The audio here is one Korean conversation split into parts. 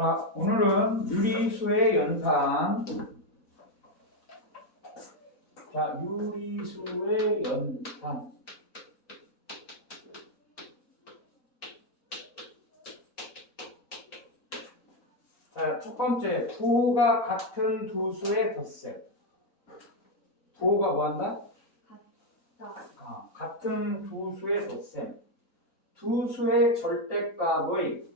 자, 오늘은 유리수의 연산. 자, 유리수의 연산. 자, 첫 번째, 부호가 같은 두 수의 덧셈. 부호가 뭐 한다? 같은 두 수의 덧셈. 두 수의 절대값의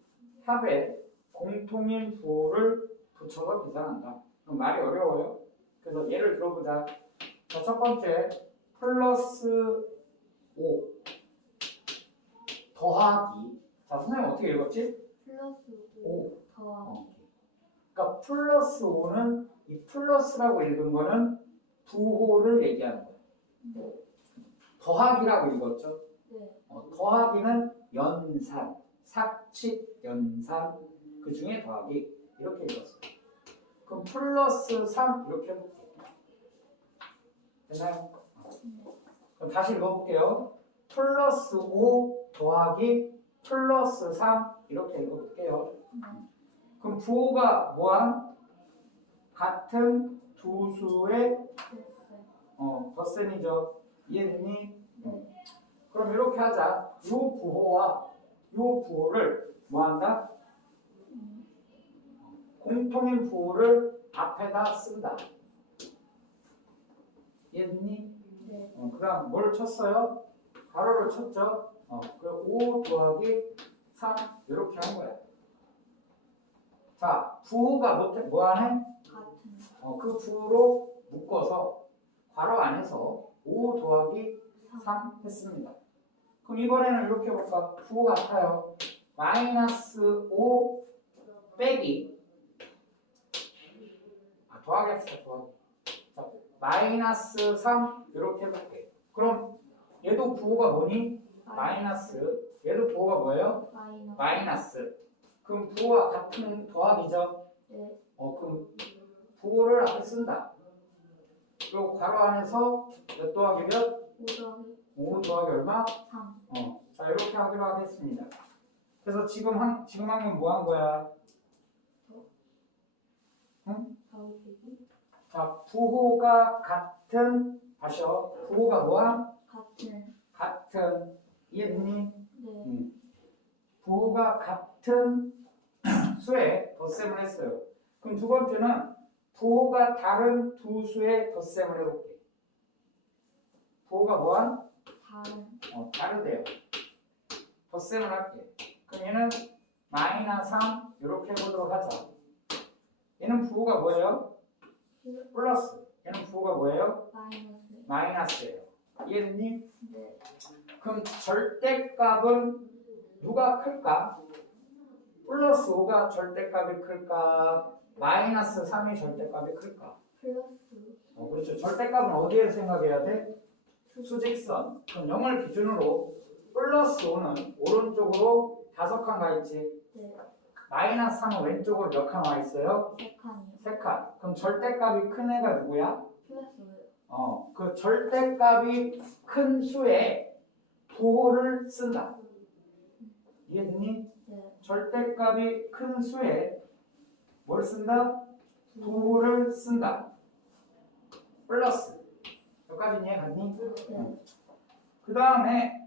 합에 공통인 부호를 붙여서 계산한다. 그럼 말이 어려워요. 그래서 예를 들어보자. 자, 첫 번째, 플러스 5 더하기. 자, 선생님 어떻게 읽었지? 플러스 5 더하기. 그러니까 플러스 5는 이 플러스라고 읽은 거는 부호를 얘기하는 거예요. 더하기라고 읽었죠? 네. 더하기는 연산, 삭칙, 연산, 그 중에 더하기 이렇게 읽었어요. 그럼 플러스 3 이렇게 해볼게요. 됐나요? 그럼 다시 읽어볼게요. 플러스 5 더하기 플러스 3 이렇게 읽어볼게요. 그럼 부호가 뭐한? 같은 두 수의 덧셈이죠. 이해됐니? 네. 그럼 이렇게 하자. 이 부호와 이 부호를 뭐한다? 공통인 부호를 앞에다 쓴다. 이해됐니? 네. 그 다음 뭘 쳤어요? 가로를 쳤죠? 그리고 5 더하기 3 이렇게 한 거야. 자, 부호가 뭐하네? 같은. 그 부호로 묶어서 괄호 안에서 5 더하기 3 했습니다. 그럼 이번에는 이렇게 볼까? 부호 같아요. 마이너스 5 빼기 더하기 합시다. 더하기. 자, 마이너스 3 이렇게 해볼게. 그럼 얘도 부호가 뭐니? 마이너스. 얘도 부호가 뭐예요? 마이너스. 그럼 부호가 같은 더하기죠? 네. 그럼 부호를 앞에 쓴다. 그리고 괄호 안에서 몇 더하기 몇? 5 더하기 5 더하기 얼마? 3. 자, 이렇게 하기로 하겠습니다. 그래서 지금 한 건 뭐 한 거야? 응? 더하기 자, 부호가 같은, 다시요. 부호가 뭐야? 같은. 이해됐니? 네. 부호가 같은 수의 덧셈을 했어요. 그럼 두 번째는 부호가 다른 두 수의 덧셈을 해볼게. 부호가 뭐야? 다르대요. 덧셈을 할게. 그럼 얘는 마이너스 3 이렇게 해보도록 하자. 얘는 부호가 뭐예요? 플러스. 얘는 부호가 뭐예요? 마이너스예요. 이해됐니? 네. 그럼 절대값은 누가 클까? 플러스 5가 절대값이 클까? 마이너스 3이 절대값이 클까? 플러스. 그렇죠. 절대값은 어디에 생각해야 돼? 수직선. 그럼 0을 기준으로 플러스 5는 오른쪽으로 5칸 가 있지. 네. 마이너스 3은 왼쪽으로 몇 칸 와 있어요? 3칸이요. 3칸. 그럼 절대값이 큰 애가 누구야? 플러스. 그 절대값이 큰 수에 부호를 쓴다. 이해됐니? 네. 절대값이 큰 수에 뭘 쓴다? 부호를 쓴다. 플러스. 여기까지 이해갔니? 네. 그 다음에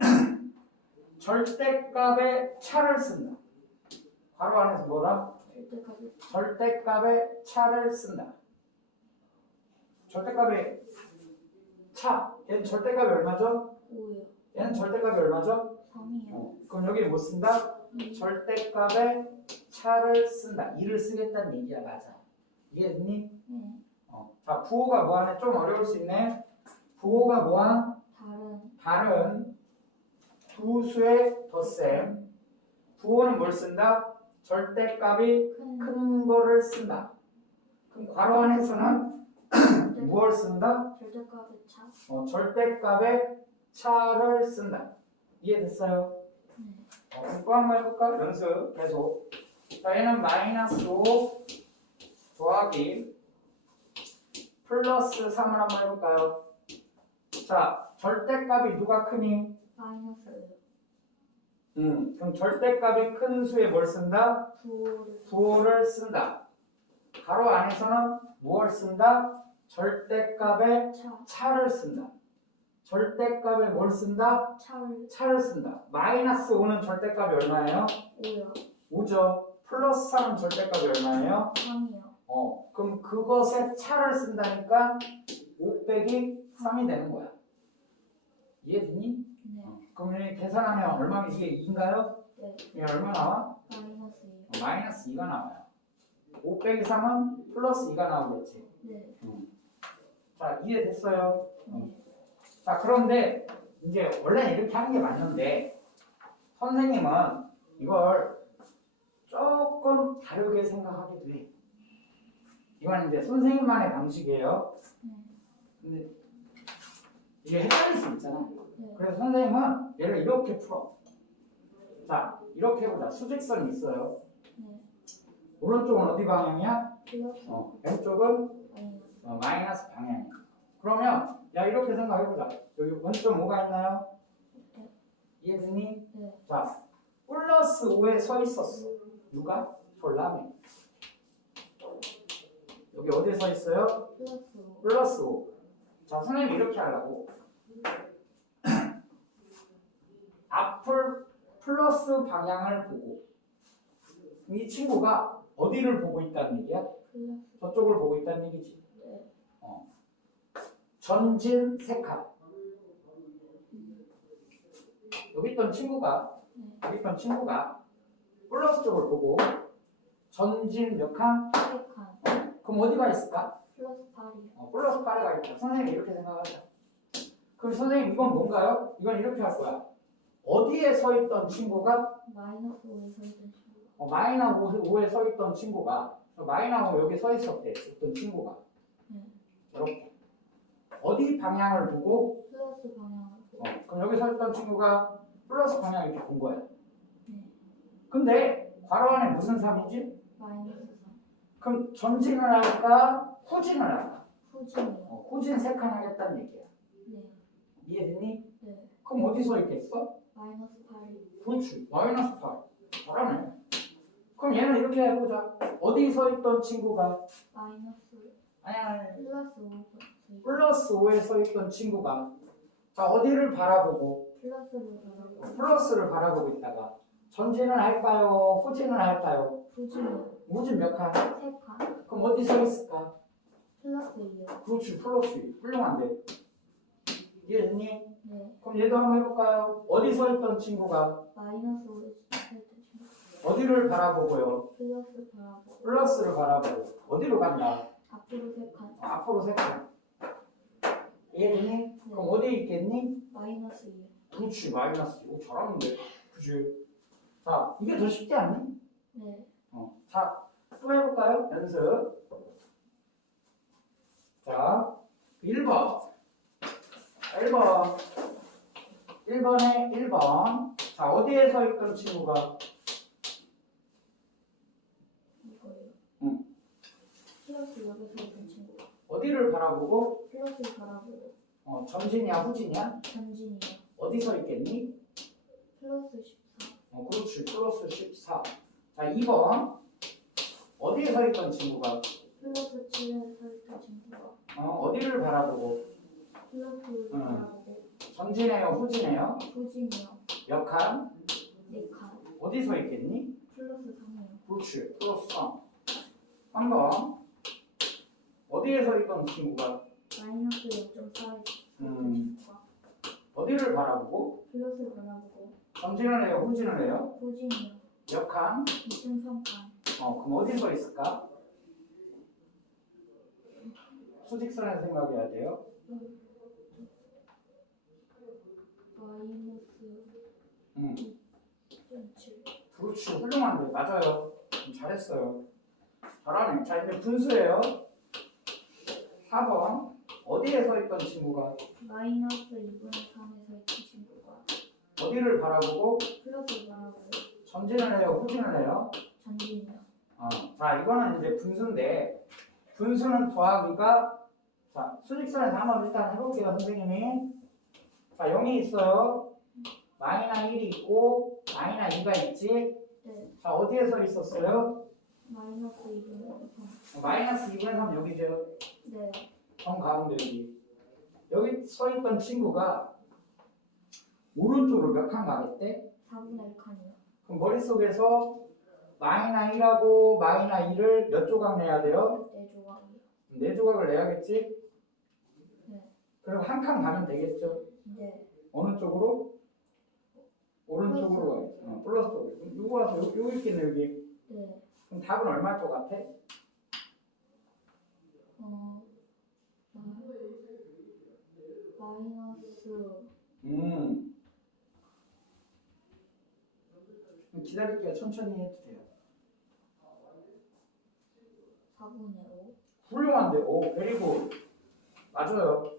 절대값의 차를 쓴다. 괄호 안에서 뭐라? 절대값의 차를 쓴다. 절대값의 차. 얘는 절대값이 얼마죠? 5요. 얘는 절대값이 얼마죠? 3이요. 그럼 여기 뭐 쓴다? 절대값의 차를 쓴다. 2를 쓰겠다는 얘기야. 맞아. 이해됐니? 네. 자, 부호가 뭐하네? 좀 어려울 수 있네. 부호가 뭐한? 다른 두 수의 덧셈. 부호는 뭘 쓴다? 절대값이 큰 거를 쓴다. 그럼 괄호 안에서는 무엇을 쓴다? 절대값의 차. 절대값의 차를 쓴다. 이해됐어요? 네. 그럼 또 한 번 해볼까? 연습 계속. 자, 얘는 마이너스 5 더하기 플러스 3을 한번 해볼까요? 자, 절대값이 누가 크니? 마이너스요. 그럼 절대값이 큰 수에 뭘 쓴다? 부호를 부호를 쓴다. 가로 안에서는 무엇을 쓴다? 절대값의 차 차를 쓴다. 절대값에 뭘 쓴다? 차를 차를 쓴다. 마이너스 5는 절대값이 얼마예요? 5요 5죠. 플러스 3은 절대값이 얼마예요? 3이요 그럼 그것에 차를 쓴다니까 5 빼기 3이 되는 거야. 이해되니? 네 그럼 여기 계산하면 얼마면 이게 2인가요? 네. 이게 얼마 나와? 마이너스 2요 마이너스 2가 나와요. 5 빼기 3은 플러스 2가 나오겠지. 네 자, 이해됐어요? 네. 자, 그런데 이제 원래 이렇게 하는 게 맞는데 선생님은 이걸 조금 다르게 생각하게 돼. 이건 이제 선생님만의 방식이에요. 네. 근데 이게 헷갈릴 수 있잖아. 네. 그래서 선생님은 얘를 이렇게 풀어. 자, 이렇게 해보자. 수직선이 있어요. 네. 오른쪽은 어디 방향이야? 플러스 왼쪽은 마이너스 마이너스 방향이야. 그러면 야 이렇게 생각해보자. 여기 원점 뭐가 있나요? 네. 이해되니? 네. 자, 플러스 5에 서 있었어. 누가? 졸라매. 여기 어디에 서 있어요? 플러스 5 플러스 5. 자, 선생님이 이렇게 하려고. 앞을 플러스 방향을 보고 이 친구가 어디를 보고 있다는 얘기야? 플러스 저쪽을 보고 있다는 얘기지. 네. 전진 3칸. 여기 있던 친구가 플러스 쪽을 보고 전진 몇 칸? 3칸 그럼 어디가 있을까? 플러스 8이요 플러스 8가 있다. 선생님이 이렇게 생각하자. 그럼 선생님 이건 뭔가요? 이건 이렇게 할 거야. 어디에 서 있던 친구가 마이너스 5에 서 있던 친구 마이너스 5에 서 있던 친구가 마이너스 5 여기 서 있었대. 어떤 친구가 네. 이렇게 어디 방향을 보고 플러스 방향으로 그럼 여기 서 있던 친구가 플러스 방향 이렇게 본 거야. 네. 근데 괄호 안에 무슨 3이지? 마이너스 3 그럼 전진을 할까? 후진을 할까? 후진이요 후진 3칸 하겠다는 얘기야. 네. 이해됐니? 네. 그럼 어디 서 있겠어? 마이너스 8이 그렇지. 마이너스 8. 잘하네. 그럼 얘는 이렇게 해보자. 어디 서 있던 친구가 마이너스 아니 플러스 5 플러스 5에 서 있던 친구가 자 어디를 바라보고 플러스를 바라고 플러스를 바라보고 있다가 전진을 할까요? 후진을 할까요? 후진이요 후진 몇 칸? 3칸 그럼 어디 서 있을까? 플러스 2요 그렇지. 플러스 2. 훌륭한데. 이해됐니? 네. 그럼 얘도 한번 해볼까요? 어디 서 있던 친구가 마이너스 5에 서 있던 친구 어디를 바라보고요? 플러스 바라고 플러스를 바라보고 어디로 간다? 앞으로 3칸 앞으로 3칸. 이해됐니? 그럼 어디에 있겠니? 마이너스 2요 그렇지. 마이너스. 오, 잘하는데. 그치? 자, 이게 더 쉽지 않니? 네. 자, 또 해볼까요? 연습. 자, 1번. 1번에 1번. 자, 어디에 서 있던 친구가? 이거요 응. 플러스 여기 서 있던 친구 어디를 바라보고? 플러스 바라보고 전진이야, 후진이야? 전진이요 어디 서 있겠니? 플러스 14 그렇지. 플러스 14. 자, 2번. 어디에 서 있던 친구가? 플러스 7에 서 있던 친구가 어디를 바라보고? 플러스를 응. 바라보고 전진해요, 후진해요? 후진이요 몇 칸? 4칸 어디 서 있겠니? 플러스 3이요 그렇지. 플러스 3. 3번. 어디에 서 있던 친구가? 마이너스 0.4에 서 있던 음. 친구가 어디를 바라보고? 플러스 바라보고 전진을 해요, 후진을 해요? 후진이요 몇 칸? 2.3칸 그럼 어디 서 있을까? 수직선에서 생각해야 돼요. 마이너스 음. 2.7 그렇지. 훌륭한데. 맞아요. 잘했어요. 잘하네. 자, 이제 분수예요. 4번. 어디에 서 있던 친구가? 마이너스 2분의 3에 서 있던 친구가 어디를 바라보고? 플러스 바라보고 전진을 해요, 후진을 해요? 전진이요 자, 이거는 이제 분수인데, 분수는 더하기가, 자, 수직선에서 한번 일단 해볼게요, 선생님이. 자, 0이 있어요. 마이너 1이 있고 마이너 2가 있지. 네. 자, 어디에 서 있었어요? 마이너스 2분의 3. 마이너스 2분의 3 여기죠. 네. 정 가운데 여기. 여기 서 있던 친구가 오른쪽으로 몇 칸 가겠대? 4분의 1칸이요. 그럼 머릿속에서 마이너 1하고 마이너 2를 몇 조각 내야 돼요? 4조각이요. 4조각을 내야겠지? 네. 그럼 한 칸 가면 되겠죠? 네. 어느 쪽으로? 오른쪽으로 가야지. 플러스 쪽으로. 그럼 이거 와서 여기 있겠네 여기. 네. 그럼 답은 얼마일 것 같아? 마이너스 좀 기다릴게요. 천천히 해도 돼요. 4분의 5. 훌륭한데. 오, 베리고 맞아요.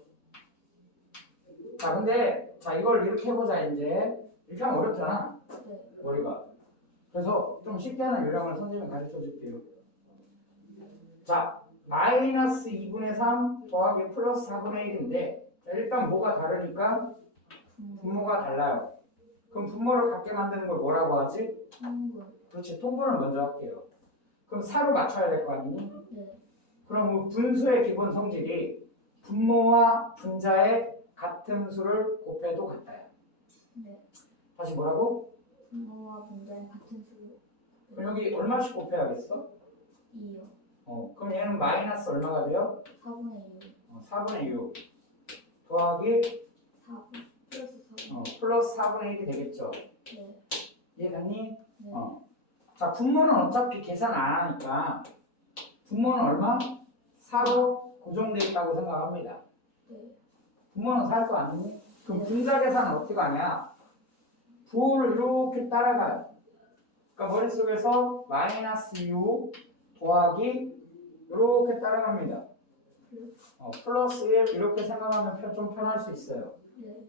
자, 근데 자 이걸 이렇게 해보자 이제. 이렇게 하면 어렵잖아. 네. 머리가. 그래서 좀 쉽게 하는 요령을 선생님이 가르쳐 줄게요. 자, 마이너스 2분의 3 더하기 플러스 4분의 1인데 자, 일단 뭐가 다르니까 분모가 달라요. 그럼 분모를 같게 만드는 걸 뭐라고 하지? 통분. 그렇지, 통분을 먼저 할게요. 그럼 4로 맞춰야 될 거 아니니? 네. 그럼 분수의 기본 성질이 분모와 분자의 같은 수를 곱해도 같아요. 네. 다시 뭐라고? 분모와 분자의 같은 수. 그럼 여기 얼마씩 곱해야겠어? 2요. 그럼 얘는 마이너스 얼마가 돼요? 4분의 2. 4분의 6 더하기 4분. 플러스 4분. 플러스 4분의 1이 되겠죠. 네. 이해됐니? 네. 자, 분모는 어차피 계산 안 하니까 분모는 얼마? 4로 고정되어 있다고 생각합니다. 네. 분모는 4일 거 아니니? 그럼 네. 분자 계산은 어떻게 하냐? 부호를 이렇게 따라가요. 그러니까 머릿속에서 마이너스 6 더하기 이렇게 따라갑니다. 플러스 1 이렇게 생각하면 좀 편할 수 있어요. 네.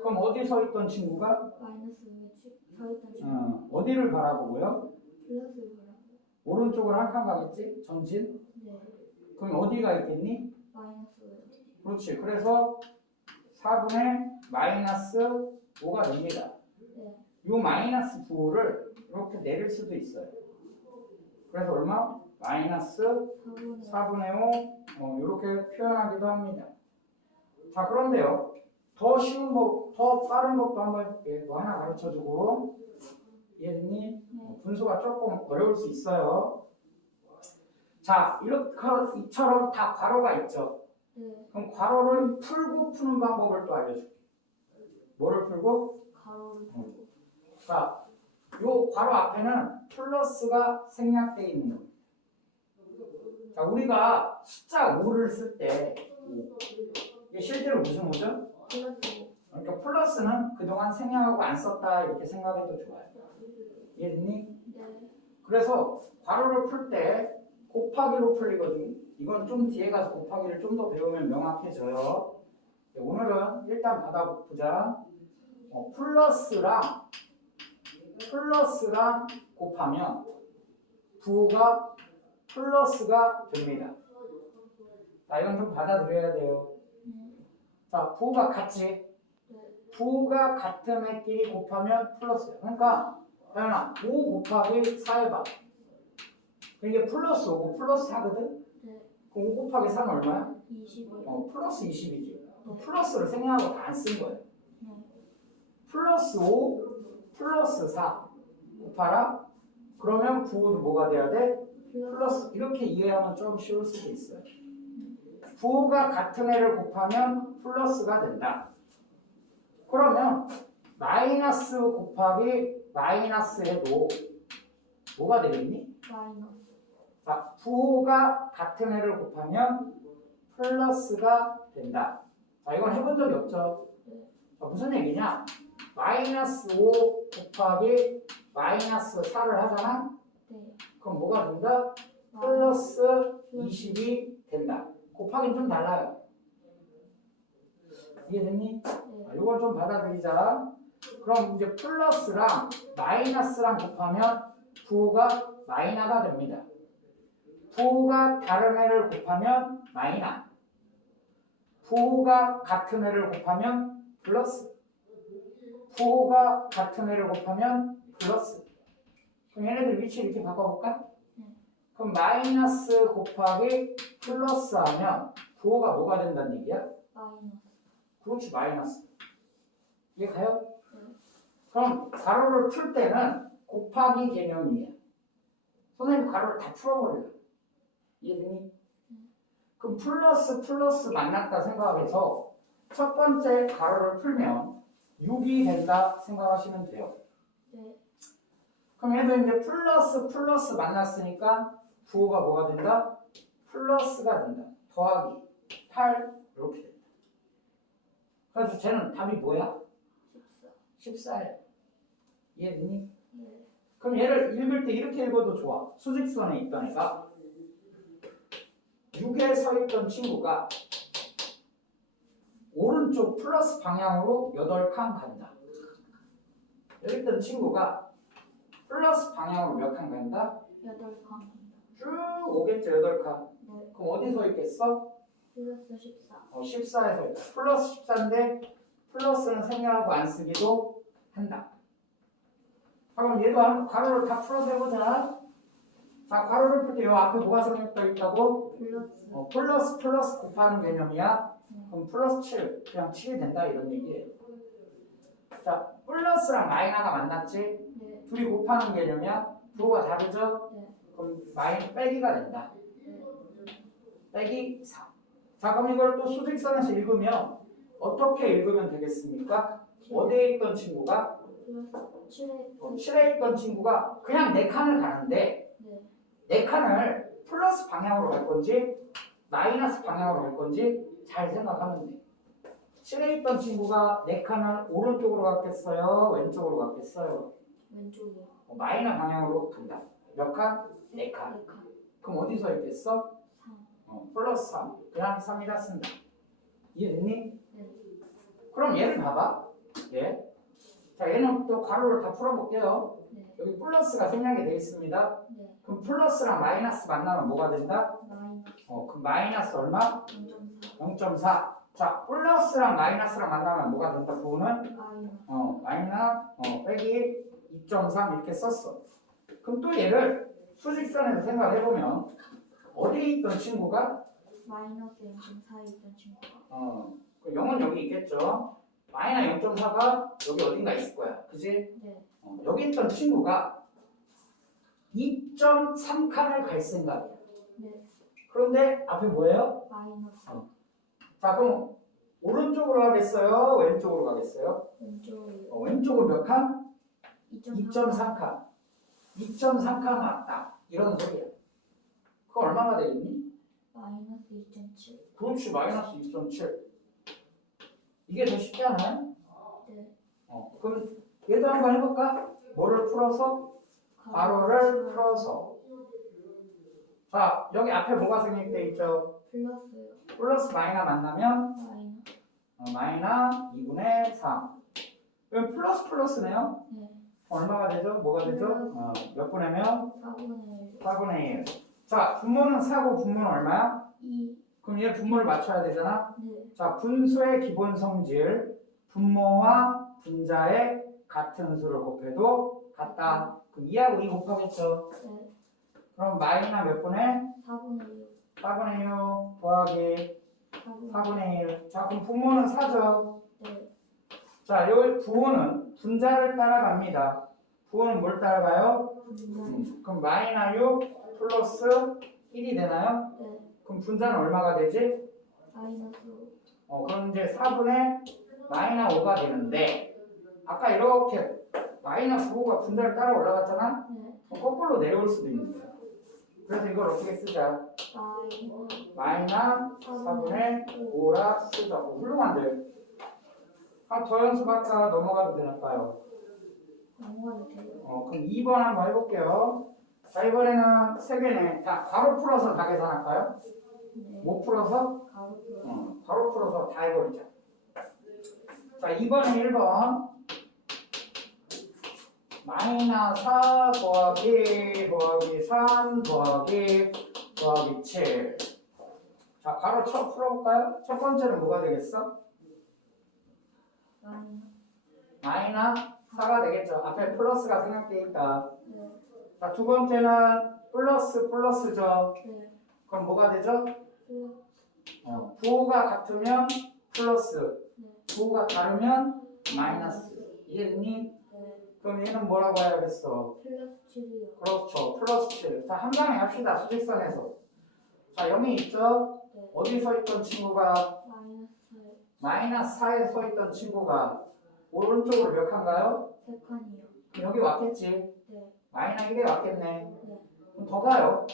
그럼 어디 서 있던 친구가? 마이너스 6에 서 있던 친구. 어디를 바라보고요? 플러스를 바라고. 오른쪽으로 한 칸 가겠지? 전진? 네. 그럼 어디가 있겠니? 마이너스. 그렇지. 그래서 4분의 마이너스 5가 됩니다. 네. 이 마이너스 9를 이렇게 내릴 수도 있어요. 그래서 얼마? 마이너스 4분의 5 이렇게 표현하기도 합니다. 자, 그런데요. 더 쉬운 법, 더 빠른 법도 한번 해볼게요. 뭐 하나 가르쳐주고. 이해됐니? 네. 분수가 조금 어려울 수 있어요. 자, 이렇게 이처럼 다 괄호가 있죠. 네. 그럼 괄호를 풀고 푸는 방법을 또 알려줄게. 뭐를 풀고? 가로를 풀고. 자, 요 괄호 앞에는 플러스가 생략되어 있는 겁니다. 자, 우리가 숫자 5를 쓸 때 이게 실제로 무슨 5죠? 플러스. 그러니까 플러스는 그동안 생략하고 안 썼다 이렇게 생각해도 좋아요. 이해됐니? 네. 그래서 괄호를 풀 때 곱하기로 풀리거든요. 이건 좀 뒤에 가서 곱하기를 좀 더 배우면 명확해져요. 오늘은 일단 받아보자. 플러스랑 곱하면 부호가 플러스가 됩니다. 자, 이건 좀 받아들여야 돼요. 자, 부호가 같지? 부호가 같은 애끼리 곱하면 플러스야. 그러니까 다현아 5 곱하기 4 해봐. 이게 플러스 5고 플러스 4거든? 네. 그럼 5 곱하기 4는 얼마야? 20. 플러스 20이지. 플러스를 생략하고 다 안 쓴 거예요. 네. 플러스 5 플러스 4 곱하라. 그러면 부호도 뭐가 돼야 돼? 플러스. 이렇게 이해하면 좀 쉬울 수도 있어요. 부호가 같은 애를 곱하면 플러스가 된다. 그러면 마이너스 곱하기 마이너스 해도 뭐가 되겠니? 마이너스. 자, 부호가 같은 애를 곱하면 플러스가 된다. 자, 이건 해본 적이 없죠? 자, 무슨 얘기냐? 마이너스 5 곱하기 마이너스 4를 하잖아? 네. 그럼 뭐가 된다? 플러스 20이 된다. 곱하기는 좀 달라요. 이해됐니? 네. 이건 좀 받아들이자. 그럼 이제 플러스랑 마이너스랑 곱하면 부호가 마이너가 됩니다. 부호가 다른 애를 곱하면 마이너. 부호가 같은 애를 곱하면 플러스. 부호가 같은 애를 곱하면 플러스. 그럼 얘네들 위치 이렇게 바꿔볼까? 그럼 마이너스 곱하기 플러스 하면 부호가 뭐가 된다는 얘기야? 마이너스. 그렇지, 마이너스. 이해 가요? 네. 그럼 가로를 풀 때는 곱하기 개념이에요. 선생님 가로를 다 풀어버려요. 이해되니? 그럼 플러스 만났다 생각해서 첫 번째 가로를 풀면 6이 된다 생각하시면 돼요. 네. 그럼 얘도 이제 플러스 만났으니까 부호가 뭐가 된다? 플러스가 된다. 더하기 8 이렇게 된다. 그래서 쟤는 답이 뭐야? 14. 14예요. 이해되니? 네. 그럼 얘를 읽을 때 이렇게 읽어도 좋아. 수직선에 있던 애가 6에 서 있던 친구가 오른쪽 플러스 방향으로 8칸 간다. 여기 있던 친구가 플러스 방향으로 몇 칸 간다? 8칸. 쭉 오겠죠, 8칸. 네. 그럼 어디 서 있겠어? 플러스 14. 14에 서 있다. 플러스 14인데 플러스는 생략하고 안 쓰기도 한다. 그럼 얘도 가로를 다 풀어서 해보자. 자, 가로를 풀 때 이 앞에 뭐가 성립되어 있다고? 플러스. 플러스 곱하는 개념이야. 네. 그럼 플러스 7, 그냥 7이 된다 이런 얘기예요. 자, 플러스랑 마이너가 만났지? 네. 둘이 곱하는 개념이야. 부호가 다르죠? 네. 그럼 빼기가 된다. 네. 빼기 4. 자, 그럼 이걸 또 수직선에서 읽으면 어떻게 읽으면 되겠습니까? 어디에 있던 친구가? 플러스 7에 7에 있던 친구가 그냥 4칸을 가는데 네. 4칸을 플러스 방향으로 갈 건지 마이너스 방향으로 갈 건지 잘 생각하면 돼. 7에 있던 친구가 4칸을 오른쪽으로 갔겠어요? 왼쪽으로 갔겠어요? 왼쪽이요. 마이너 방향으로 간다. 몇 칸? 4칸. 4칸. 그럼 어디 서 있겠어? 3. 플러스 3. 그냥 3이라 쓴다. 이해됐니? 네. 그럼 얘를 봐봐. 얘. 자, 얘는 또 가로를 다 풀어볼게요. 네. 여기 플러스가 생략이 되어 있습니다. 네. 그럼 플러스랑 마이너스 만나면 뭐가 된다? 마이너스. 그럼 마이너스 얼마? 0.4. 0.4. 자, 플러스랑 마이너스랑 만나면 뭐가 된다? 부호는? 마이너스. 빼기 2.3 이렇게 썼어. 그럼 또 얘를 수직선에서 생각해보면 어디에 있던 친구가? 마이너스 0.4에 있던 친구가. 그 0은 여기 있겠죠? 마이너 0.4가 여기 어딘가 있을 거야. 그지? 네. 여기 있던 친구가 2.3칸을 갈 생각이야. 네. 그런데 앞에 뭐예요? 마이너스. 자, 그럼 오른쪽으로 가겠어요? 왼쪽으로 가겠어요? 왼쪽이요. 왼쪽으로 몇 칸? 2.3. 2.3칸. 2.3칸 왔다. 이런 소리야. 그거 얼마가 되겠니? 마이너스 2.7. 그렇지, 마이너스 2.7. 이게 더 쉽지 않아요? 네. 그럼 얘도 한번 해볼까? 뭐를 풀어서? 가로를 풀어서. 자, 여기 앞에 뭐가 생략돼 있죠? 플러스요. 플러스 마이너 만나면 마이너스. 마이너 2분의 3. 그럼 플러스네요? 네. 얼마가 되죠? 뭐가 되죠? 몇 분의면? 4분의 1. 4분의 1. 자, 분모는 4고 분모는 얼마야? 2. 그럼 얘 분모를 맞춰야 되잖아? 네. 자, 분수의 기본 성질, 분모와 분자의 같은 수를 곱해도 같다. 그럼 2하고 2 곱하겠죠? 네. 그럼 마이너 몇 분의? 4분의 6. 4분의 6 더하기 4분의 1. 자, 그럼 분모는 4죠? 네. 자, 여기 부호는 분자를 따라갑니다. 부호는 뭘 따라가요? 분자. 그럼 마이너 6 플러스 1이 되나요? 네. 그럼 분자는 얼마가 되지? 마이너스. 그럼 이제 4분의 마이너 5가 되는데 아까 이렇게 마이너 9가 분자를 따라 올라갔잖아? 네. 거꾸로 내려올 수도 있는 거야. 그래서 이걸 어떻게 쓰자? 마이너 4분의 5라 쓰자. 훌륭한데. 더 연습할까? 넘어가도 되나봐요. 넘어가도 돼요. 그럼 2번 한번 해볼게요. 자, 이번에는 3개네. 자, 바로 풀어서 다 계산할까요? 네. 못 풀어서? 가로 풀어. 바로 풀어서 다 해버리자. 자, 이번엔 1번. 마이너 4 더하기 3 더하기 7. 자, 바로 풀어볼까요? 첫 번째는 뭐가 되겠어? 마이너스 4가 되겠죠. 앞에 플러스가 생략되니까. 네. 자, 두 번째는 플러스죠. 네. 그럼 뭐가 되죠? 플러스. 부호가 같으면 플러스, 네. 부호가 다르면 마이너스. 이해됐니? 네. 그럼 얘는 뭐라고 해야겠어? 플러스 7이요. 그렇죠. 플러스 7. 자, 한 방에 합시다. 수직선에서. 자, 0이 있죠? 네. 어디 서 있던 친구가? 마이너스 4. 마이너스 4에 서 있던 친구가 오른쪽으로 몇 칸가요? 3칸이요. 그럼 여기 왔겠지? 네. 마이너스 1에 왔겠네. 네. 그럼 더 가요.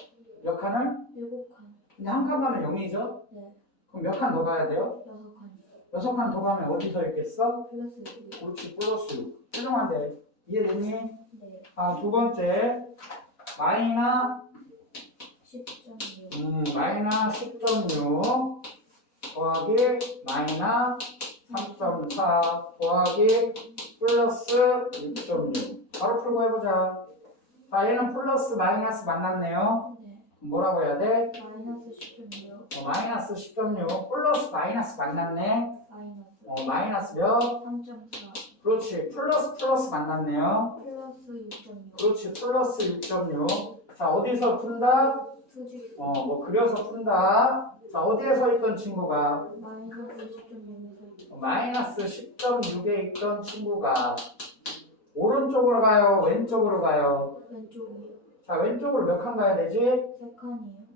몇 칸을? 7칸. 근데 한 칸 가면 0이죠? 네. 그럼 몇 칸 더 가야 돼요? 6칸이요. 6칸 더 가면 어디 서 있겠어? 플러스 6이요. 그렇지, 플러스 6. 최종한데. 이해됐니? 네. 두 번째. 마이너스 10.6. 마이너스 10.6 더하기 마이너스 3.4 더하기 플러스 6.6 바로 풀고 해보자. 자, 얘는 플러스 마이너스 만났네요. 네. 뭐라고 해야 돼? 마이너스 10.6. 마이너스 10.6 플러스 마이너스 만났네. 마이너스. 마이너스 몇? 3.4. 그렇지. 플러스 만났네요. 플러스 6.6. 그렇지. 플러스 6.6. 자, 어디서 푼다? 수직. 뭐 그려서 푼다. 자, 어디에 서 있던 친구가? 마이너스 10.6에서 마이너스 10.6에 있던 친구가 오른쪽으로 가요? 왼쪽으로 가요? 왼쪽이요. 자, 왼쪽으로 몇 칸 가야 되지? 3칸이요.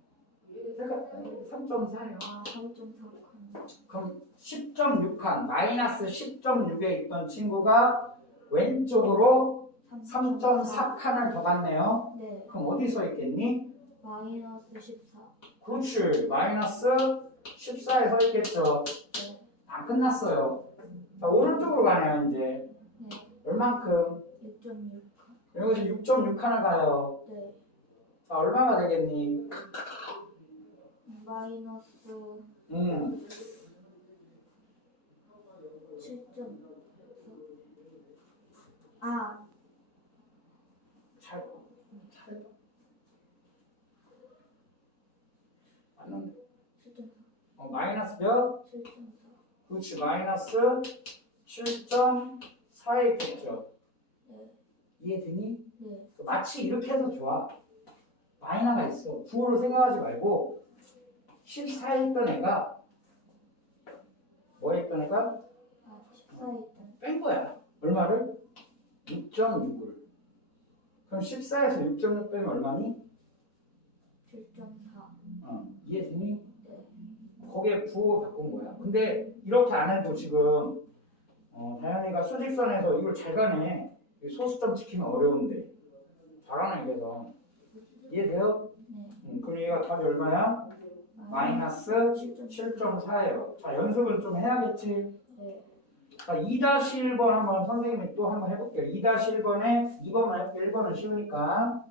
3.4요. 아, 3.4칸. 그럼 10.6칸, 마이너스 10.6에 있던 친구가 왼쪽으로 3.4칸을 더 갔네요. 네. 그럼 어디 서 있겠니? 마이너스 14. 그렇지. 마이너스 14에 서 있겠죠. 네. 다 끝났어요. 자, 오른쪽으로 가네요, 이제. 네. 얼만큼? 6.6칸. 여기서 6.6칸을 가요. 네. 자, 얼마가 되겠니? 마이너스 7.4. 아, 잘 맞는데. 7.4. 마이너스 몇? 7.4. 그렇지. 마이너스 7.4에 있겠죠. 네. 이해되니? 네. 마치 이렇게 해도 좋아. 마이너가 있어. 부호를 생각하지 말고 14에 있던 애가 뭐에 있던 애가? 아, 14에 있던. 뺀 거야. 얼마를? 6.6을. 그럼 14에서 6.6 빼면 얼마니? 7.4. 이해되니? 네. 거기에 부호 바꾼 거야. 근데 이렇게 안 해도 지금 다현이가 수직선에서 이걸 잘 가네. 소수점 지키면 어려운데 잘하네. 그래서 이해돼요? 네. 그럼 얘가 답이 얼마야? 마이너스 7.4예요. 자, 연습을 좀 해야겠지. 네. 자, 2-1번 한번 선생님이 또 한번 해볼게요. 2-1번에 2번만 해볼게요. 1번은 쉬우니까.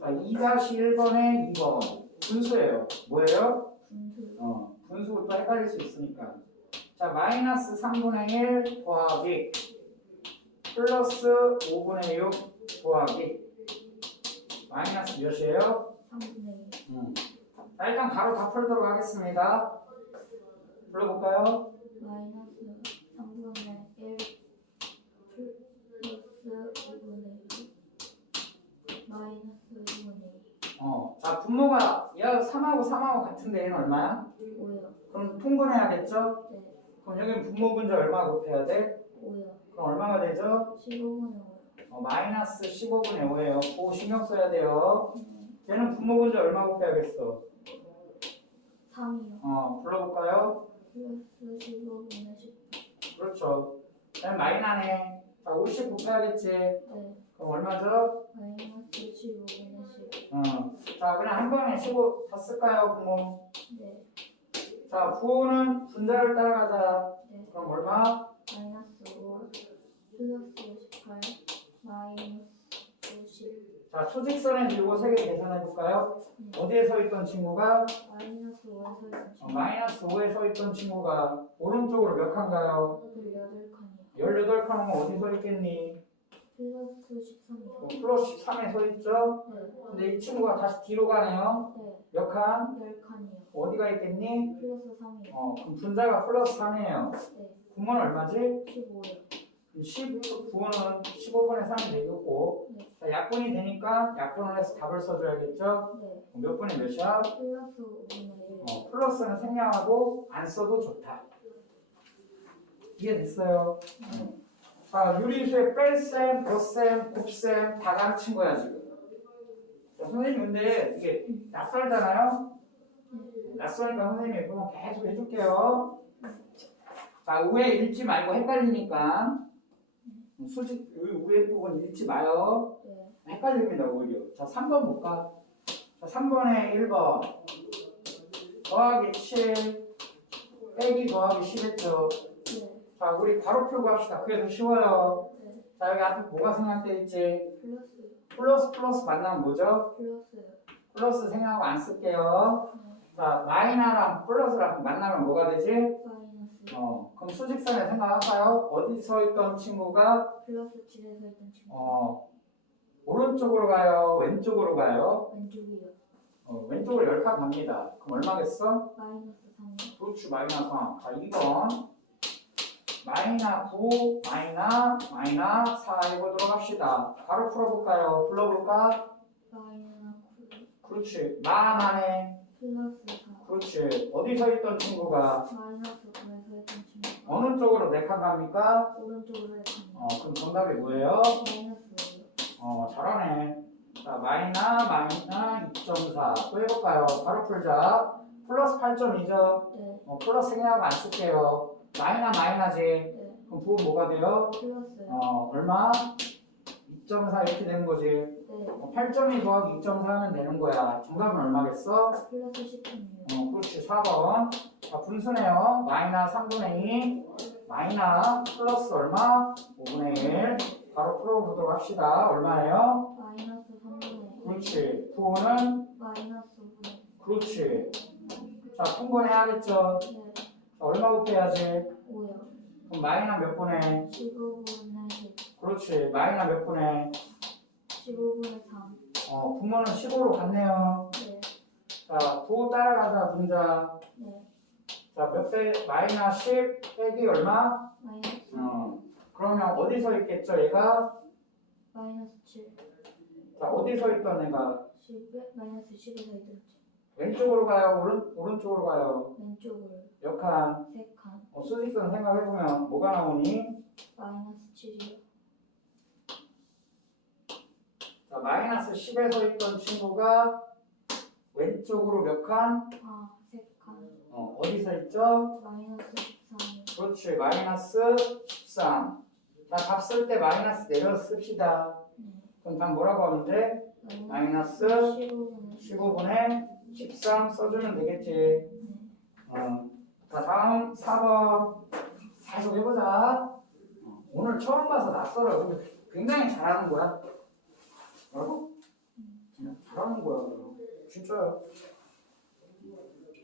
자, 2-1번에 2번 분수예요. 뭐예요? 분수. 분수부터 헷갈릴 수 있으니까. 자, 마이너스 3분의 1 더하기 플러스 5분의 6 더하기 마이너스 몇이에요? 3분의 1. 자, 일단 바로 다 풀도록 하겠습니다. 불러볼까요? 마이너스 3분의 1 플러스 5분의 6 마이너스 5분의 2. 자, 분모가 얘가 3하고 3하고 같은데 얘는 얼마야? 5요. 그럼 통분해야겠죠? 네. 그럼 여기는 분모 분자 얼마 곱해야 돼? 5요. 그럼 얼마가 되죠? 15분의 5요. 마이너스 15분의 5예요. 그거 신경 써야 돼요. 네. 얘는 분모 분자 얼마 곱해야겠어? 3이요. 불러볼까요? 플러스 15분의 10. 그렇죠. 그다음 마이너네. 자, 50 곱해야겠지? 네. 그럼 얼마죠? 마이너스 15분의 10. 자, 그냥 한 번에 15 다 쓸까요, 부모? 네. 자, 부호는 분자를 따라가자. 네. 그럼 얼마? 마이너스 5 플러스 58 마이너스 50. 자, 수직선에서 이거 세 개 계산해 볼까요? 네. 어디에 서 있던 친구가? 마이너스 5에서 있는 마이너스 5에 서 있던 친구가 오른쪽으로 몇 칸가요? 18칸이요. 18칸이면 어디 서 있겠니? 플러스 13이요. 플러스 13에 서 있죠? 네. 근데 이 친구가 다시 뒤로 가네요. 네. 몇 칸? 10칸이요. 어디가 있겠니? 플러스 3이요. 그럼 분자가 플러스 3이에요. 네. 부모는 얼마지? 15요. 9는 15분의 3이 되겠고 네. 자, 약분이 되니까 약분을 해서 답을 써줘야겠죠? 네. 몇 분의 몇이야? 플러스 5분의 1. 플러스는 생략하고 안 써도 좋다. 이해됐어요? 네. 자, 유리수의 뺄셈, 덧셈, 곱셈 다 가르친 거야 지금. 자, 선생님 근데 이게 낯설잖아요? 낯설니까 선생님이 이거 계속 해줄게요. 자, 위에 읽지 말고 헷갈리니까 수직 위에 부분 읽지 마요. 네. 헷갈립니다 오히려. 자, 3번 볼까? 자, 3번에 1번 더하기 7 빼기 더하기 10 했죠. 네. 자, 우리 바로 풀고 합시다. 그래서 쉬워요. 네. 자, 여기 앞에 뭐가 생략돼 있지? 플러스. 플러스 만나면 뭐죠? 플러스요. 플러스 생략하고 안 쓸게요. 네. 자, 마이너랑 플러스랑 만나면 뭐가 되지? 마이너스. 그럼 수직선에 생각할까요? 어디 서 있던 친구가 플러스 7에 서 있던 친구. 오른쪽으로 가요? 왼쪽으로 가요? 왼쪽이요. 왼쪽으로 10칸 갑니다. 그럼 얼마겠어? 마이너스 3이요. 그렇지, 마이너스 3. 자, 2번. 마이너 9, 마이너 4 해보도록 합시다. 바로 풀어볼까요? 불러볼까? 마이너스 9. 그렇지. 마만에. 플러스 4. 그렇지. 어디 서 있던 친구가? 마이너스 9에 서 있던 친구. 어느 쪽으로 4칸 갑니까? 오른쪽으로 해서. 그럼 정답이 뭐예요? 마이너스 5요. 잘하네. 자, 마이너 2.4. 또 해볼까요? 바로 풀자. 플러스 8.2죠? 네. 플러스 생략하고 안 쓸게요. 마이너지. 네. 그럼 부분 뭐가 돼요? 플러스요. 얼마? 2.4 이렇게 되는 거지. 네. 8.2 더하기 2.4 하면 되는 거야. 정답은 얼마겠어? 플러스 10분이요. 그렇지. 4번. 자, 분수네요. 마이너 3분의 2. 마이너 플러스 얼마? 5분의 1. 바로 풀어보도록 합시다. 얼마예요? 마이너스 3분의 1. 그렇지. 부호는? 마이너스 5분의 그렇지. 자, 분분해야겠죠? 1. 네. 자, 얼마 곱해야지? 5요. 그럼 마이너 몇 분의? 15분의 10. 그렇지. 마이너 몇 분의? 15분의 3. 분모는 15로 갔네요. 네. 자, 부호 따라가자, 분자. 네. 자, 몇 배? 마이너 10 빼기 얼마? 마이너스. 그러면 어디 서 있겠죠, 얘가? 마이너스 7. 자, 어디 서 있던 애가? 10에 마이너스 10에 서 있던 왼쪽으로 가요? 오른쪽으로 가요? 왼쪽으로 몇 칸? 3칸. 수직선 생각해보면 뭐가 나오니? 마이너스 7이요. 자, 마이너스 10에 서 있던 친구가 왼쪽으로 몇 칸? 3칸. 어디 서 있죠? 마이너스 13이요. 그렇지, 마이너스 13. 자, 답 쓸 때 마이너스 내려서 씁시다. 네. 그럼 답 뭐라고 하면 돼? 마이너스 15분의 15분의 13 써주면 되겠지. 네. 자, 다음 4번 계속 해보자. 오늘 처음 봐서 낯설어. 근데 굉장히 잘하는 거야. 뭐라고? 잘하는 거야. 진짜요.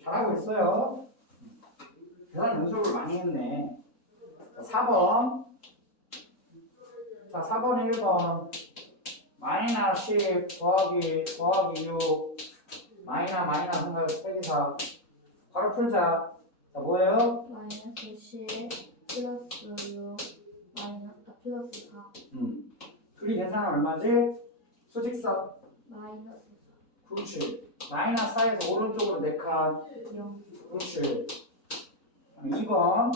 잘하고 있어요. 대단한 연습을 많이 했네. 자, 4번. 자, 4번 1번. 마이너 10 더하기 6 마이너 생각해서 빼기사 바로 풀자. 자, 뭐예요? 마이너스 10 플러스 6 플러스 4 둘이 계산은 얼마지? 수직선. 마이너스 그렇지. 마이너 4에서 오른쪽으로 4칸. 4 0. 그렇지. 2번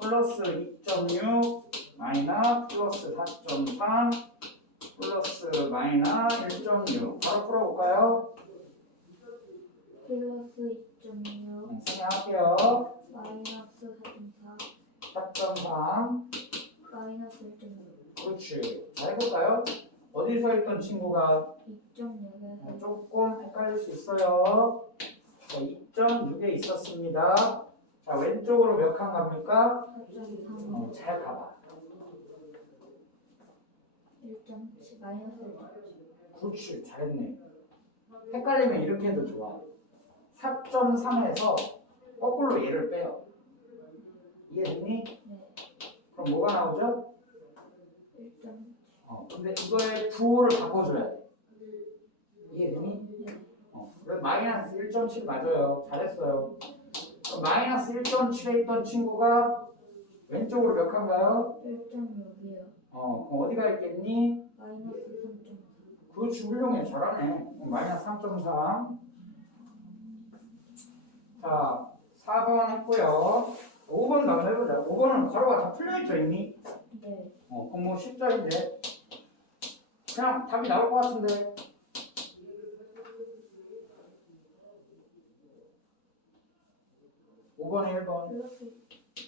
플러스 2.6 마이너 플러스 4.3 플러스 마이너 1.6 바로 풀어볼까요? 플러스 2.6 생략할게요. 마이너스 4.4 4.3 마이너스 1.6 그렇지. 자, 해볼까요? 어디 서 있던 친구가 2.6에서 조금 헷갈릴 수 있어요. 2.6에 있었습니다. 자, 왼쪽으로 몇 칸 갑니까? 4.3 잘 가봐. 1.7 마이너스 1.7 그렇지. 잘했네. 헷갈리면 이렇게 해도 좋아. 4.3에서 거꾸로 얘를 빼요. 이해됐니? 네. 그럼 뭐가 나오죠? 1.7 근데 이거의 부호를 바꿔줘야 돼. 이해되니? 네. 그래서 마이너스 1.7 맞아요. 잘했어요. 마이너스 1.7에 있던 친구가 왼쪽으로 몇 칸가요? 1.6이요. 그럼 어디가 있겠니? 마이너스 3.4. 그렇지, 훌륭해. 잘하네. 마이너스 3.3. 자, 4번 했고요. 5번 한번 해보자. 5번은 가로가 다 풀려있죠, 이미? 네. 그럼 뭐 10자인데. 그냥 답이 나올 것 같은데. 5번에 1번. 플러스.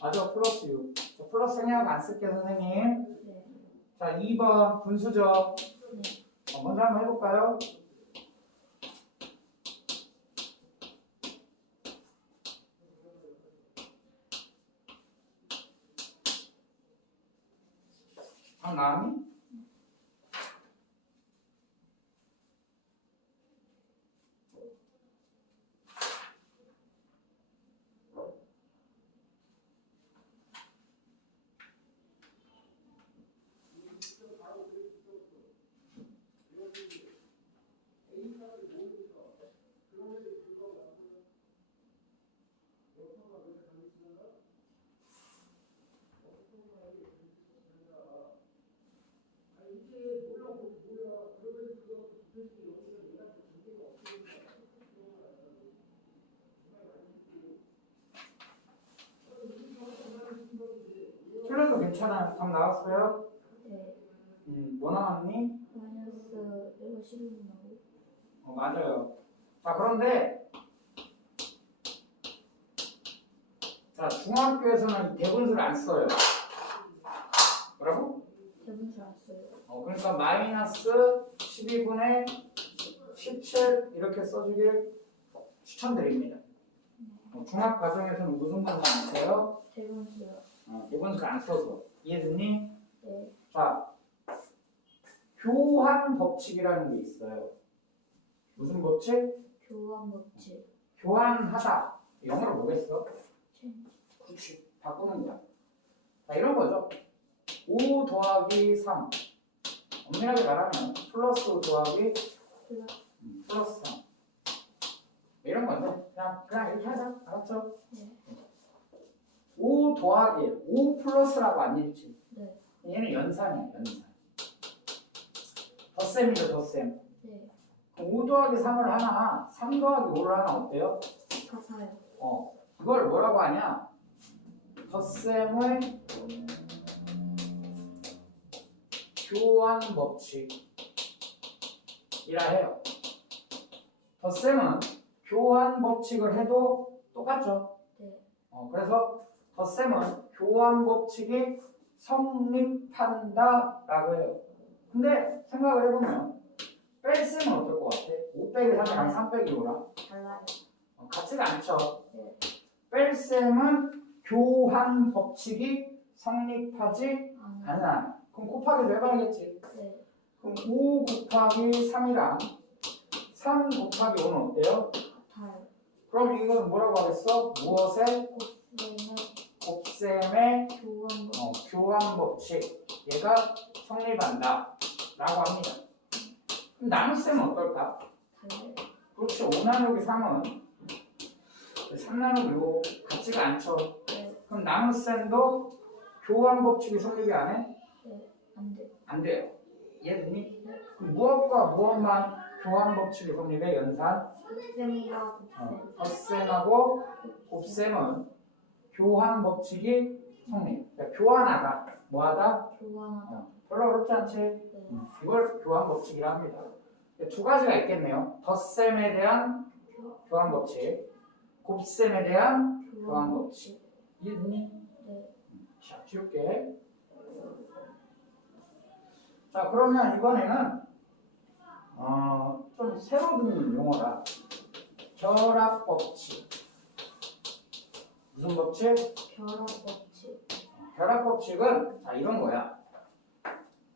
맞아, 플러스 6. 자, 플러스 생략 안 쓸게요, 선생님. 네. 자, 2번 분수죠. 네. 먼저 한번 해볼까요? 방 나왔니? 틀려도 괜찮아요. 답 나왔어요? 네. 뭐 나왔니? 마이너스 이거 11 나오고. 맞아요. 자, 그런데 자, 중학교에서는 대분수를 안 써요. 뭐라고? 대분수 안 써요. 그러니까 마이너스 12분의 17 이렇게 써주길 추천드립니다. 중학 과정에서는 무슨 분수 안 써요? 대분수요. 대분수를 안 써서. 이해됐니? 네. 자, 교환 법칙이라는 게 있어요. 무슨 법칙? 교환 법칙. 교환하다. 영어로 뭐겠어? 체인지. 그렇지. 바꾸는 거야. 자, 이런 거죠. 5 더하기 3. 엄밀하게 말하면 플러스 5 더하기 플러스 3. 이런 건데 그냥 이렇게 하자. 알았죠? 네. 5 더하기 5 플러스라고 안 읽지. 네. 얘는 연산이야. 연산. 덧셈이죠. 덧셈. 네. 그럼 5 더하기 3을 하나 3 더하기 5를 하나 어때요? 같아요. 그걸 뭐라고 하냐? 덧셈의 교환 법칙이라 해요. 덧셈은 교환 법칙을 해도 똑같죠. 네. 그래서 덧셈은 교환 법칙이 성립한다라고 해요. 근데 생각을 해보면 뺄셈은 어떨 것 같아? 5 빼기 3이랑 3 빼기 5랑 달라요. 같지가 않죠. 네. 뺄셈은 교환 법칙이 성립하지 않아. 그럼 곱하기도 해봐야겠지. 네. 그럼 5 곱하기 3이랑 3 곱하기 5는 어때요? 같아요. 그럼 이건 뭐라고 하겠어? 무엇의? 곱셈의 교환 법칙. 교환 법칙. 얘가 성립한다 라고 합니다. 그럼 나눗셈은 어떨까? 달라요. 그렇죠. 5 나누기 3은 3 나누기 5 같지가 않죠. 네. 그럼 나눗셈도 교환 법칙이 성립이 안 해? 네. 안 돼. 안 돼요. 이해됐니? 네. 그럼 무엇과 무엇만 교환 법칙이 성립해? 연산? 곱셈과 곱셈. 덧셈하고 곱셈은 교환 법칙이 성립. 그러니까 교환하다. 뭐하다? 교환하다. 별로 어렵지 않지? 네. 이걸 교환 법칙이라 합니다. 두 가지가 있겠네요. 덧셈에 대한 교환 법칙, 곱셈에 대한 교환 법칙. 이해됐니? 네. 자, 지울게. 자, 그러면 이번에는 좀 새로 듣는 용어라. 결합 법칙. 무슨 법칙? 결합 법칙. 결합 법칙은 자 이런 거야.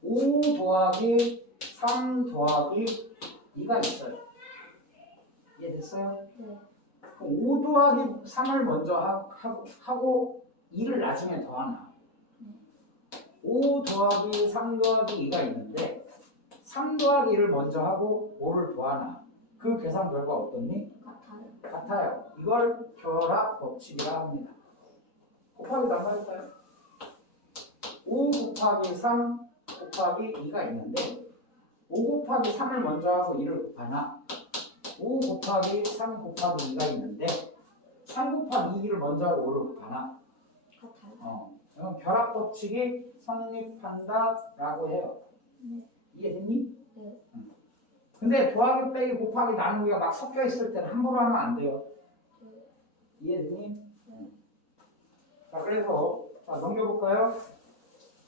5 더하기 3 더하기 2가 있어요. 이해됐어요? 네. 그럼 5 더하기 3을 먼저 하고 2를 나중에 더하나. 5 더하기 3 더하기 2가 있는데 3 더하기 2를 먼저 하고 5를 더하나. 그 계산 결과 어떻니? 같아요. 같아요. 이걸 결합 법칙이라 합니다. 곱하기 나눠볼까요? 5 곱하기 3 곱하기 2가 있는데 5 곱하기 3을 먼저 하고 2를 곱하나 5 곱하기 3 곱하기 2가 있는데 3 곱하기 2를 먼저 하고 5를 곱하나 같아요. 이건 결합 법칙이 성립한다라고 해요. 네. 이해됐니? 네. 근데 더하기 빼기 곱하기 나누기가 막 섞여 있을 때는 함부로 하면 안 돼요. 네. 이해됐니? 네. 자, 그래서 자, 넘겨볼까요?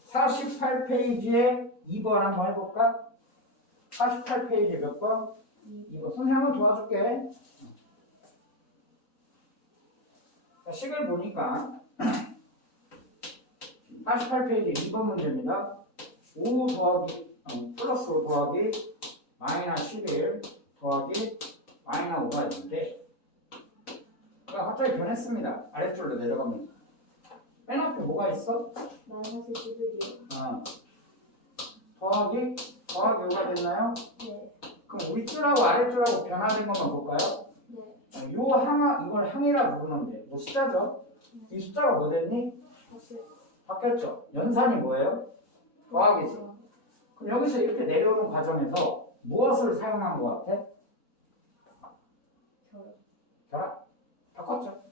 48페이지에 2번 한번 해볼까? 48페이지 몇 번? 2번. 선생님 한번 도와줄게. 자, 식을 보니까 48페이지 2번 문제입니다. 5 더하기 플러스 5 더하기 마이너스 11 더하기 마이너스 5가 있는데 갑자기 변했습니다. 아래쪽으로 내려가면 맨 앞에 뭐가 있어? 마이너스 11이요. 더하기 5가 됐나요? 네. 그럼 윗줄하고 아래줄하고 변화된 것만 볼까요? 네. 요 항아 이걸 항이라 부르면 돼. 뭐 숫자죠? 이 숫자가 뭐 됐니? 바뀌었죠. 연산이 뭐예요? 더하기지. 그럼 여기서 이렇게 내려오는 과정에서 무엇을 사용한 것 같아? 결합. 바꿨죠.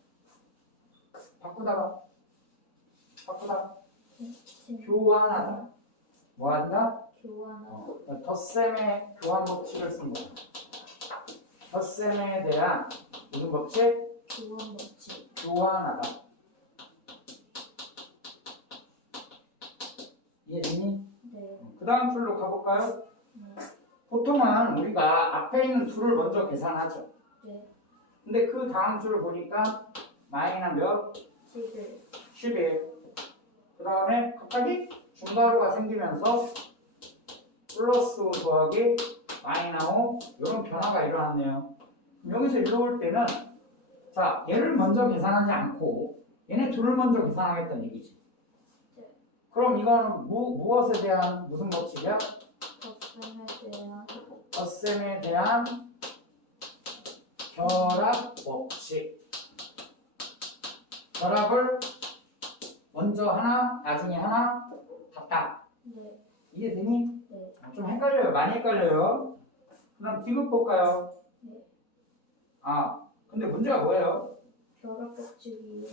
바꾸다가 교환하다. 뭐 한다? 교환하다. 덧셈의 교환 법칙을 쓴 거야. 덧셈에 대한 무슨 법칙? 교환 법칙. 교환하다. 이해됐니? 네. 그 다음 줄로 가볼까요? 네. 보통은 우리가 앞에 있는 둘을 먼저 계산하죠. 네. 근데 그 다음 줄을 보니까 마이너스 몇? 11. 11. 그 다음에 갑자기 중괄호가 생기면서 플러스 5 더하기 마이너스 5 이런 변화가 일어났네요. 여기서 일로 올 때는 자 얘를 먼저 계산하지 않고 얘네 둘을 먼저 계산하겠다는 얘기지. 네. 그럼 이거는 무엇에 대한 무슨 법칙이야? 덧셈에 대한 결합 법칙. 결합을 먼저 하나, 나중에 하나, 같다. 네. 이해되니? 네. 좀 헷갈려요. 많이 헷갈려요. 그럼 디귿 볼까요? 네. 근데 문제가 뭐예요? 결합 법칙이 이게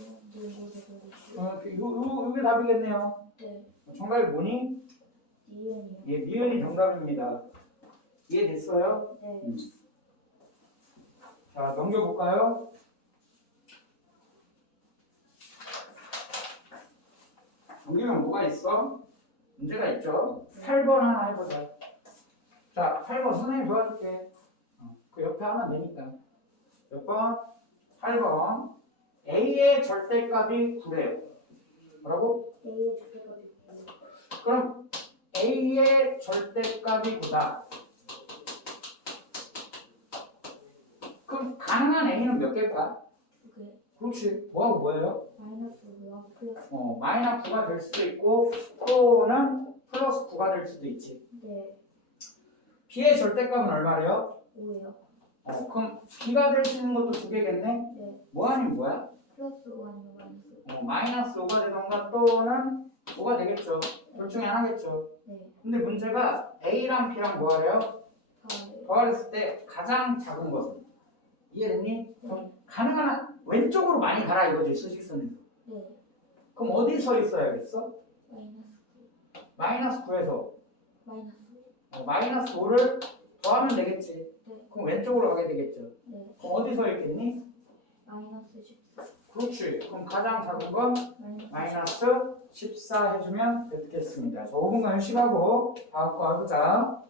답이겠네요. 네. 정답이 뭐니? 니은이요. 예, 니은이 정답입니다. 이해됐어요? 네. 자, 넘겨볼까요? 넘기면 뭐가 있어? 문제가 있죠? 8번 하나 해보자. 자, 8번 선생님 도와줄게. 그 옆에 하면 되니까. 몇 번? 8번. A의 절대값이 9래요. 뭐라고? A의 절대값이 9. 그럼 A의 절대값이 9다. 그럼 가능한 A는 몇 개일까? 2개. 그렇지. 뭐하고 뭐예요? 마이너스 5하고 플러스. 마이너스 9가 될 수도 있고 또는 플러스 9가 될 수도 있지. 네. B의 절대값은 얼마래요? 5예요. 그럼 B가 될 수 있는 것도 2개겠네? 네. 뭐 아니면 뭐야? 플러스 5 아니면 마이너스. 마이너스 5가 되던가 또는 5가 되겠죠. 둘 중에 하나겠죠. 네. 근데 문제가 A랑 B랑 뭐 하래요? 다음에. 더했을 때 가장 작은 것은 이해됐니? 네. 가능한 한 왼쪽으로 많이 가라 이거지 수직선에서. 네. 그럼 어디 서 있어야겠어? 마이너스 9. 마이너스 9에서 마이너스 5. 마이너스 5를 더하면 되겠지. 네. 그럼 왼쪽으로 가게 되겠죠. 네. 그럼 어디 서 있겠니? 마이너스 14. 그렇지. 그럼 가장 작은 건 마이너스 14 해주면 되겠습니다. 5분간 쉬하고 다음 거 해보자.